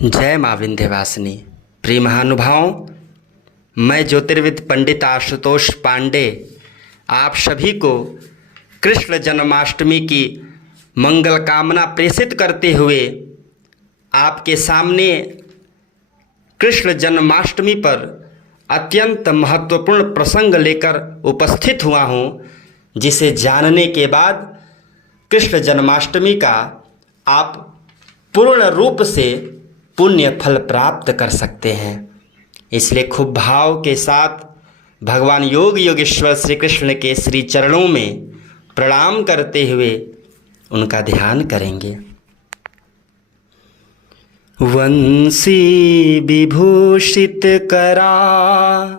जय माँ विंध्यवासिनी। प्रिय महानुभावों, मैं ज्योतिर्विद पंडित आशुतोष पांडे आप सभी को कृष्ण जन्माष्टमी की मंगल कामना प्रेषित करते हुए आपके सामने कृष्ण जन्माष्टमी पर अत्यंत महत्वपूर्ण प्रसंग लेकर उपस्थित हुआ हूँ, जिसे जानने के बाद कृष्ण जन्माष्टमी का आप पूर्ण रूप से पुण्य फल प्राप्त कर सकते हैं। इसलिए खूब भाव के साथ भगवान योग योगेश्वर श्री कृष्ण के श्री चरणों में प्रणाम करते हुए उनका ध्यान करेंगे। वंशी विभूषित करा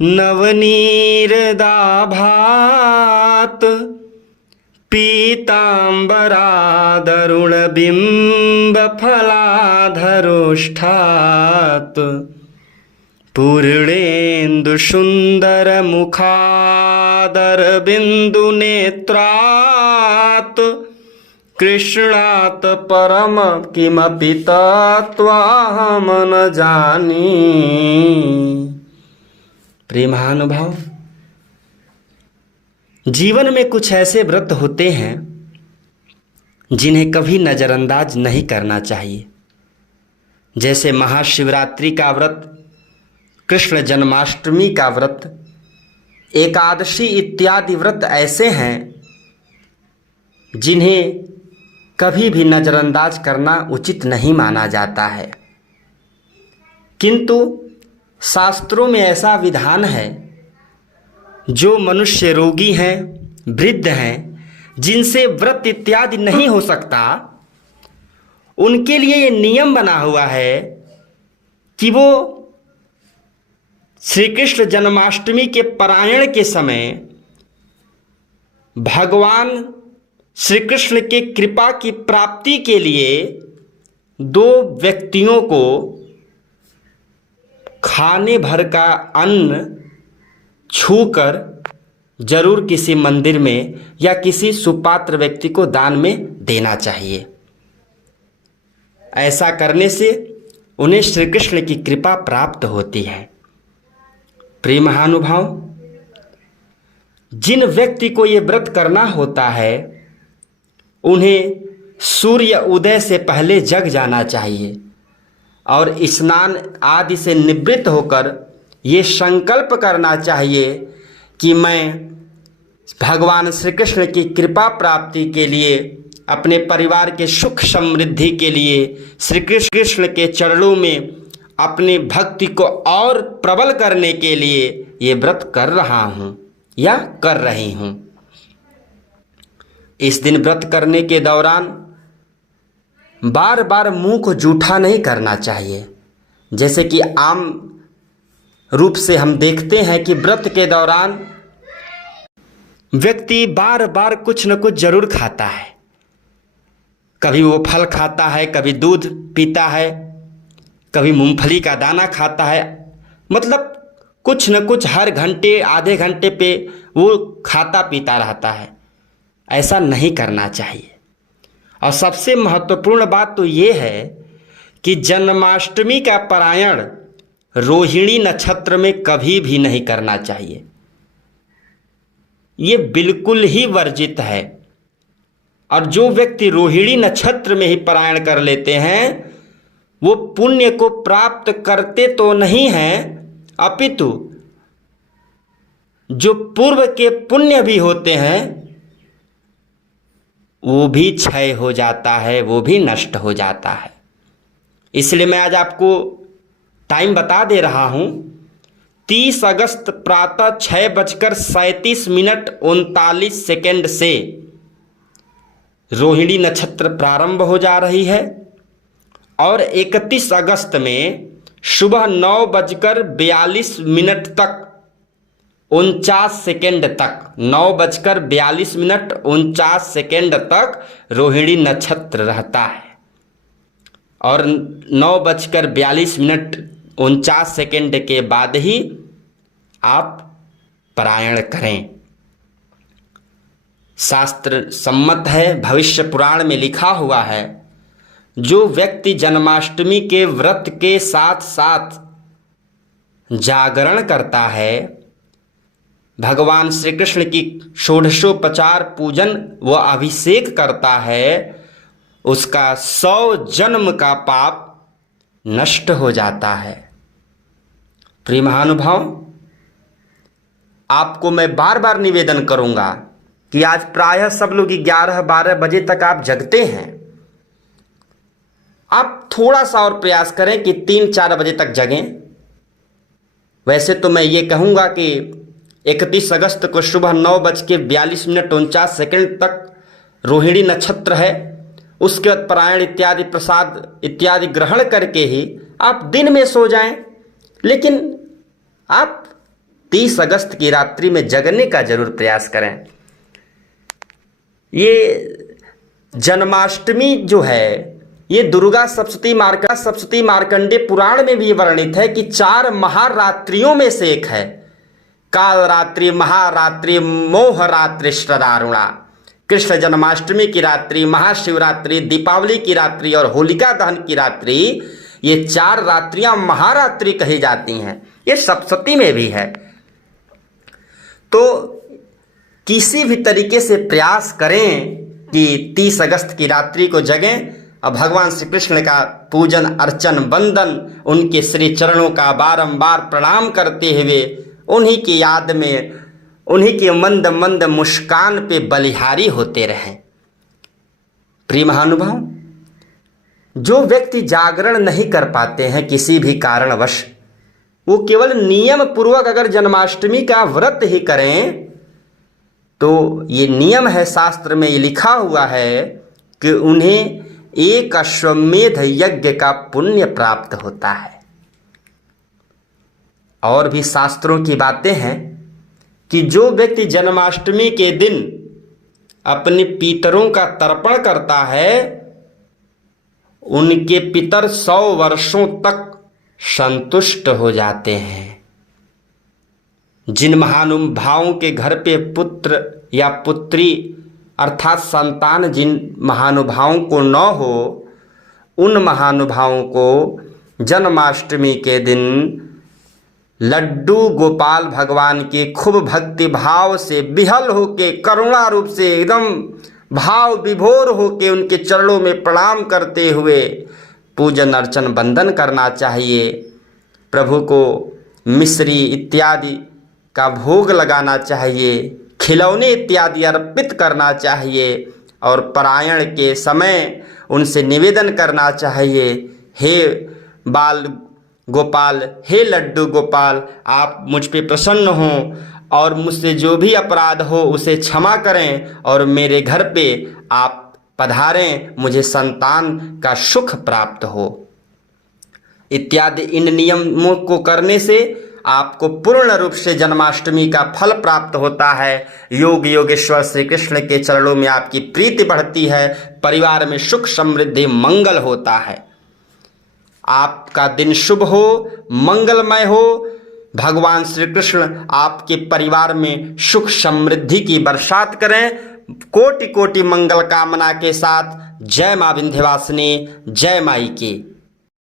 नवनीरदाभात पीताम्बरादरुण बिंब फलाधरोष्ठात् पूर्णेन्दु सुंदर मुखादर बिंदु नेत्रात् कृष्णात् परम किमपि तत्त्वाहम न जानी। प्रिय महानुभाव, जीवन में कुछ ऐसे व्रत होते हैं जिन्हें कभी नज़रअंदाज नहीं करना चाहिए। जैसे महाशिवरात्रि का व्रत, कृष्ण जन्माष्टमी का व्रत, एकादशी इत्यादि व्रत ऐसे हैं जिन्हें कभी भी नज़रअंदाज करना उचित नहीं माना जाता है। किंतु शास्त्रों में ऐसा विधान है, जो मनुष्य रोगी हैं, वृद्ध हैं, जिनसे व्रत इत्यादि नहीं हो सकता, उनके लिए ये नियम बना हुआ है कि वो श्री कृष्ण जन्माष्टमी के पारायण के समय भगवान श्री कृष्ण के कृपा की प्राप्ति के लिए दो व्यक्तियों को खाने भर का अन्न छूकर जरूर किसी मंदिर में या किसी सुपात्र व्यक्ति को दान में देना चाहिए। ऐसा करने से उन्हें श्री कृष्ण की कृपा प्राप्त होती है। प्रिय महानुभाव, जिन व्यक्ति को ये व्रत करना होता है, उन्हें सूर्य उदय से पहले जग जाना चाहिए और स्नान आदि से निवृत्त होकर ये संकल्प करना चाहिए कि मैं भगवान श्री कृष्ण की कृपा प्राप्ति के लिए, अपने परिवार के सुख समृद्धि के लिए श्री कृष्ण के चरणों में अपनी भक्ति को और प्रबल करने के लिए ये व्रत कर रहा हूँ या कर रही हूँ। इस दिन व्रत करने के दौरान बार बार मुंह को जूठा नहीं करना चाहिए। जैसे कि आम रूप से हम देखते हैं कि व्रत के दौरान व्यक्ति बार बार कुछ न कुछ जरूर खाता है। कभी वो फल खाता है, कभी दूध पीता है, कभी मूंगफली का दाना खाता है। मतलब कुछ न कुछ हर घंटे आधे घंटे पे वो खाता पीता रहता है। ऐसा नहीं करना चाहिए। और सबसे महत्वपूर्ण बात तो ये है कि जन्माष्टमी का पारायण रोहिणी नक्षत्र में कभी भी नहीं करना चाहिए। ये बिल्कुल ही वर्जित है। और जो व्यक्ति रोहिणी नक्षत्र में ही पारायण कर लेते हैं, वो पुण्य को प्राप्त करते तो नहीं हैं, अपितु जो पूर्व के पुण्य भी होते हैं वो भी क्षय हो जाता है, वो भी नष्ट हो जाता है। इसलिए मैं आज आपको टाइम बता दे रहा हूँ। 30 अगस्त प्रातः 6:37:39 से रोहिणी नक्षत्र प्रारंभ हो जा रही है और 31 अगस्त में सुबह 9:42 तक 49 तक 9:42 तक रोहिणी नक्षत्र रहता है। और 9:42 के बाद ही आप पारायण करें। शास्त्र सम्मत है, भविष्य पुराण में लिखा हुआ है, जो व्यक्ति जन्माष्टमी के व्रत के साथ साथ जागरण करता है, भगवान श्री कृष्ण की षोडशोपचार पूजन व अभिषेक करता है, उसका 100 जन्म का पाप नष्ट हो जाता है। प्रिय महानुभाव, आपको मैं बार बार निवेदन करूंगा कि आज प्रायः सब लोग 11-12 बजे तक आप जगते हैं। आप थोड़ा सा और प्रयास करें कि 3-4 बजे तक जगें। वैसे तो मैं ये कहूँगा कि 31 अगस्त को सुबह 9:42 तक रोहिणी नक्षत्र है। उसके बाद पारायण इत्यादि प्रसाद इत्यादि ग्रहण करके ही आप दिन में सो जाएं। लेकिन आप 30 अगस्त की रात्रि में जगने का जरूर प्रयास करें। ये जन्माष्टमी जो है, ये दुर्गा सप्तती मार्कंडेय पुराण में भी वर्णित है कि 4 महारात्रियों में से एक है। कालरात्रि, महारात्रि, मोहरात्रि, श्रदारुणा। कृष्ण जन्माष्टमी की रात्रि, महाशिवरात्रि, दीपावली की रात्रि और होलिका दहन की रात्रि, ये 4 रात्रियां महारात्रि कही जाती हैं। ये सप्तती में भी है। तो किसी भी तरीके से प्रयास करें कि 30 अगस्त की रात्रि को जगें और भगवान श्री कृष्ण का पूजन अर्चन वंदन, उनके श्री चरणों का बारंबार प्रणाम करते हुए उन्हीं की याद में, उन्हीं के मंद मंद मुस्कान पे बलिहारी होते रहें। प्रिय महानुभाव, जो व्यक्ति जागरण नहीं कर पाते हैं किसी भी कारणवश, वो केवल नियम पूर्वक अगर जन्माष्टमी का व्रत ही करें तो ये नियम है, शास्त्र में ये लिखा हुआ है कि उन्हें एक अश्वमेध यज्ञ का पुण्य प्राप्त होता है। और भी शास्त्रों की बातें हैं कि जो व्यक्ति जन्माष्टमी के दिन अपने पितरों का तर्पण करता है, उनके पितर 100 वर्षों तक संतुष्ट हो जाते हैं। जिन महानुभावों के घर पे पुत्र या पुत्री अर्थात संतान जिन महानुभावों को न हो, उन महानुभावों को जन्माष्टमी के दिन लड्डू गोपाल भगवान के खूब भक्ति भाव से विहल होके, करुणा रूप से एकदम भाव विभोर होके उनके चरणों में प्रणाम करते हुए पूजन अर्चन वंदन करना चाहिए। प्रभु को मिश्री इत्यादि का भोग लगाना चाहिए, खिलौने इत्यादि अर्पित करना चाहिए और पारायण के समय उनसे निवेदन करना चाहिए, हे बाल गोपाल, हे लड्डू गोपाल, आप मुझ पे प्रसन्न हों और मुझसे जो भी अपराध हो उसे क्षमा करें और मेरे घर पे आप पधारें, मुझे संतान का सुख प्राप्त हो इत्यादि। इन नियमों को करने से आपको पूर्ण रूप से जन्माष्टमी का फल प्राप्त होता है। योग योगेश्वर श्री कृष्ण के चरणों में आपकी प्रीति बढ़ती है, परिवार में सुख समृद्धि मंगल होता है। आपका दिन शुभ हो, मंगलमय हो। भगवान श्री कृष्ण आपके परिवार में सुख समृद्धि की बरसात करें। कोटि कोटि मंगल कामना के साथ जय मां विंध्यवासिनी, जय माई की।